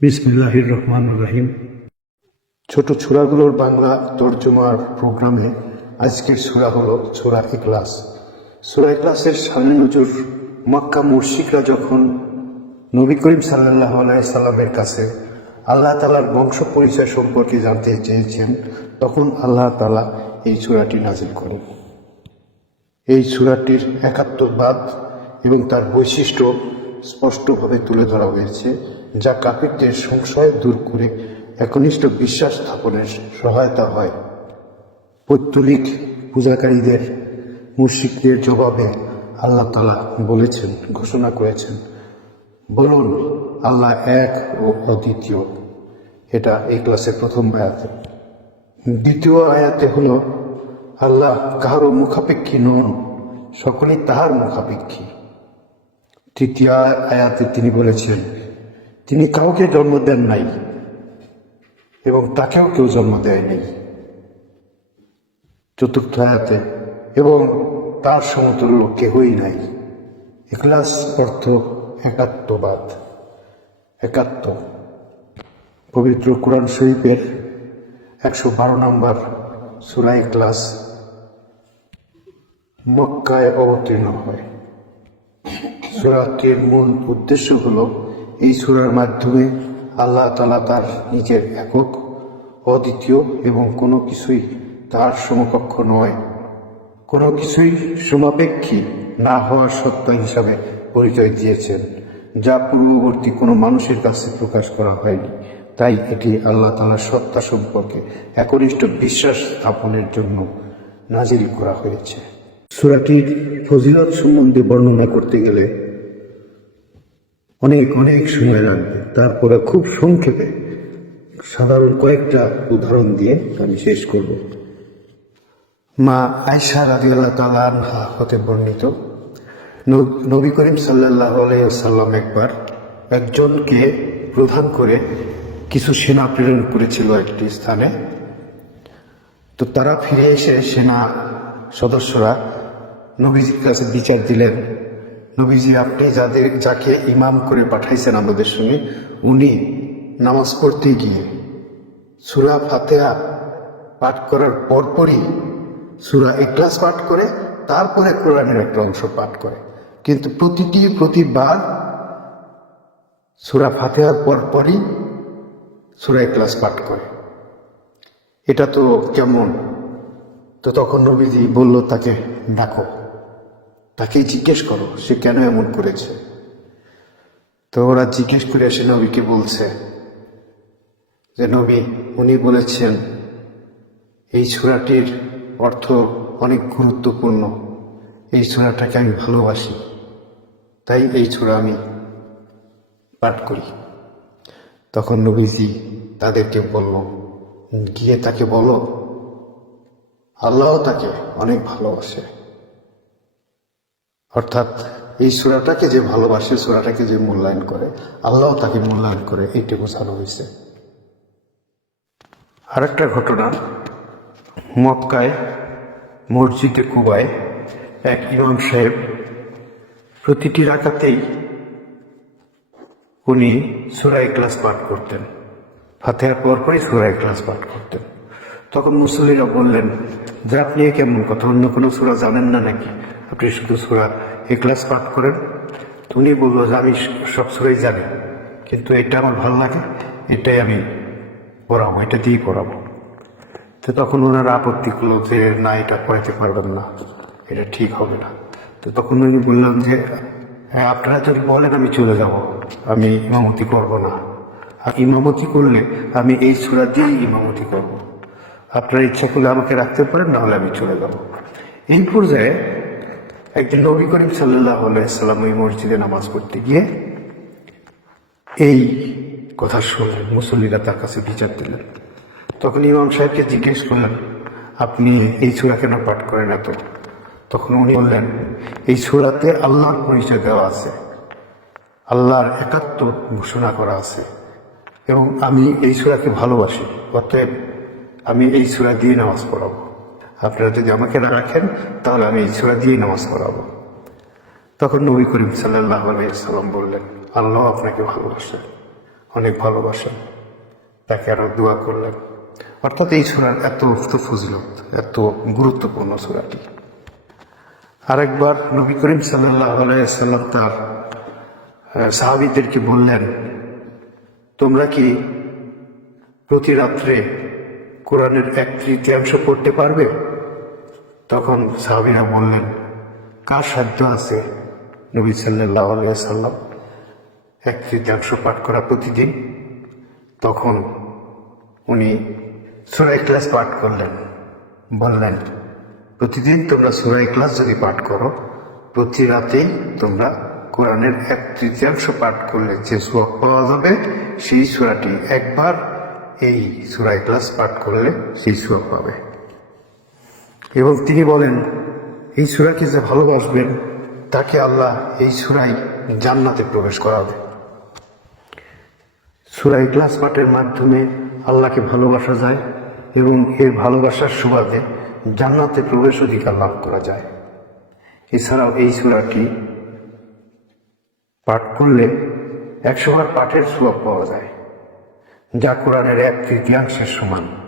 বিসমিল্লাহির রহমান রহিম। ছোট ছোড়াগুলোর বাংলা তর্জমার প্রোগ্রামে আজকের সূরা হলো সূরা ইখলাস। সূরা ইখলাসের সামনে নজর মক্কা মুর্শিকরা যখন নবী করিম সাল্লাহ সাল্লামের কাছে আল্লাহ তালার বংশ পরিচয় সম্পর্কে জানতে চেয়েছেন, তখন আল্লাহ তালা এই সূরাটি নাজিল করেন। এই সূরাটির একাত্মবাদ এবং তার বৈশিষ্ট্য স্পষ্টভাবে তুলে ধরা হয়েছে। যা কাফিরদের সংশয় দূর করে একনিষ্ঠ বিশ্বাস স্থাপনের সহায়তা হয়। পৈত্তলিক পূজাকারীদের মুশিকদের জবাবে আল্লাহ তালা বলেছেন, ঘোষণা করেছেন, বলুন আল্লাহ এক ও অদ্বিতীয়। এটা এই ক্লাসের প্রথম আয়াতে। দ্বিতীয় আয়াতে হলো, আল্লাহ কাহারও মুখাপেক্ষী নন, সকলেই তাহার মুখাপেক্ষী। তৃতীয় আয়াতে তিনি বলেছেন তিনি কাউকে জন্ম দেন নাই এবং তাকেও কেউ জন্ম দেয়নি চতুর্থ আয়াতে, এবং তার সমতুল্য কেহই নাই। এক্লাস অর্থ একাত্মবাদ। একাত্ম। পবিত্র কোরআন শরীফের একশো বারো নম্বর সুরাই ক্লাস মক্কায় অবতীর্ণ হয়। সুরাটির মূল উদ্দেশ্য হল এই সুরার মাধ্যমে আল্লাহ তালা তার নিজের একক, অদ্বিতীয় এবং কোনো কিছুই তার সমকক্ষ নয়। কোনো কিছুই সমাপেক্ষী না হওয়ার সত্তা হিসাবে পরিচয় দিয়েছেন, যা পূর্ববর্তী কোনো মানুষের কাছে প্রকাশ করা হয়নি। তাই এটি আল্লাহ তালার সত্তা সম্পর্কে একনিষ্ঠ বিশ্বাস স্থাপনের জন্য নাজিল করা হয়েছে। সুরাটির ফজিলত সম্বন্ধে বর্ণনা করতে গেলে অনেক অনেক সময় লাগবে। তারপরে খুব সংক্ষেপে সাধারণ কয়েকটা উদাহরণ দিয়ে আমি শেষ করব। মা আয়সা রাজি আল্লাহ তালা হতে বর্ণিত, নব- করিম সাল্লাহ সাল্লাম একবার একজনকে প্রধান করে কিছু সেনা প্রেরণ করেছিল একটি স্থানে। তো তারা ফিরে এসে সেনা সদস্যরা নবীজির কাছে বিচার দিলেন। নবীজি আপনি যাদের, যাকে ইমাম করে পাঠাইছেন আমাদের সঙ্গে, উনি নামাজ পড়তে গিয়ে সুরা ফাতেহা পাঠ করার পরপরই সুরা ইকলাস পাঠ করে, তারপরে কোরআনের একটা অংশ পাঠ করে। কিন্তু প্রতিটি, প্রতিবার সুরা ফাতেহার পরপরই সুরা ইকলাস পাঠ করে। এটা তো কেমন? তো তখন নবীজি বলল, তাকে ডাকো। তাকেই জিজ্ঞেস করো, সে কেন এমন করেছে? তো ওরা জিজ্ঞেস করে এসে নবীকে বলছে যে, নবী, উনি বলেছেন, এই সুরাটির অর্থ অনেক গুরুত্বপূর্ণ। এই সুরাটাকে আমি ভালোবাসি। তাই এই সুরা আমি পাঠ করি। তখন নবীজি তাদেরকে বলল, গিয়ে তাকে বলো, আল্লাহ তাকে অনেক ভালোবাসে। অর্থাৎ এই সুরাটাকে যে ভালোবাসে, সুরাটাকে যে মূল্যায়ন করে, আল্লাহ তাকে মূল্যায়ন করে, এটি বোঝানো হয়েছে। আরেকটা ঘটনা, মক্কায়, মসজিদে কুবায় এক ইমাম সাহেব প্রতিটি রাখাতেই উনি সুরাই ক্লাস পাঠ করতেন, ফাতেহার পরপরই সুরাই ক্লাস পাঠ করতেন। তখন মুসল্লিরা বললেন যে আপনি কেমন কথা, অন্য কোনো সুরা জানেন না নাকি? আপনি শুধু সুরা এ ক্লাস পাঠ করেন, উনি বলল যে আমি সব সুরাই জানি, কিন্তু এটা আমার ভালো লাগে, এটাই আমি পড়াবো, এটা দিয়েই পড়াবো। তো তখন ওনারা আপত্তি করল যে, না, এটা পড়াইতে পারবেন না, এটা ঠিক হবে না। তো তখন উনি বললাম যে হ্যাঁ আপনারা যদি বলেন আমি চলে যাব, আমি ইমামতি করব না। আর ইমামতি করলে আমি এই সুরা দিয়েই ইমামতি করব। আপনারা ইচ্ছা করলে আমাকে রাখতে পারেন নাহলে আমি চলে যাব। এই পর্যায়ে একদিন নবী করিম সাল্লাহ ওই মসজিদে নামাজ পড়তে গিয়ে এই কথা শুনে মুসল্লিরা তার কাছে বিচার দিলেন। তখন ইমাম সাহেবকে জিজ্ঞেস করলেন, আপনি এই সুরা কেন পাঠ করেন এত? তখন উনি বললেন, এই সুরাতে আল্লাহর পরিচয় দেওয়া আছে। আল্লাহর একাত্ম ঘোষণা করা আছে। এবং আমি এই সুরাকে ভালোবাসি। অতএব আমি এই সুরা দিয়ে নামাজ পড়াবো। আপনারা যদি আমাকে না রাখেন, তাহলে আমি এই সুরা দিয়ে নামাজ পড়াবো। তখন নবী করিম সাল্লাহ সাল্লাম বললেন, আল্লাহ আপনাকে ভালোবাসেন অনেক ভালোবাসেন তাকে আরও দোয়া করলেন। অর্থাৎ এই সুরার এত ফজিলত, এত গুরুত্বপূর্ণ সুরাটি। আরেকবার নবী করিম সাল্লাহ সাল্লাম তার সাহাবীদেরকে বললেন, তোমরা কি প্রতি রাত্রে কোরআনের এক তৃতীয়াংশ পড়তে পারবে? তখন সাহাবীরা বললেন, কার সাধ্য আছে নবী সাল্লাহ সাল্লাম এক তৃতীয়াংশ পাঠ করা প্রতিদিন? তখন উনি সুরাই ক্লাস পাঠ করলেন। বললেন, প্রতিদিন তোমরা সুরাই ক্লাস যদি পাঠ করো, প্রতি রাতেই তোমরা কোরআনের এক তৃতীয়াংশ পাঠ করলে যে সুরা পাওয়া যাবে, সেই সুরাটি একবার এই সুরাই ক্লাস পাঠ করলে সেই সুরা পাবে। এবং তিনি বলেন, এই সুরাকে যে ভালোবাসবেন, তাকে আল্লাহ এই সুরাই জান্নাতে প্রবেশ করাবে। সুরাই ক্লাস পাঠের মাধ্যমে আল্লাহকে ভালোবাসা যায় এবং এর ভালোবাসার সুবাদে জান্নাতে প্রবেশ অধিকার লাভ করা যায়। এছাড়াও এই সুরাটি পাঠ করলে একশোবার পাঠের সুবাব পাওয়া যায়। যা কোরআনের এক তৃতীয়াংশের সমান।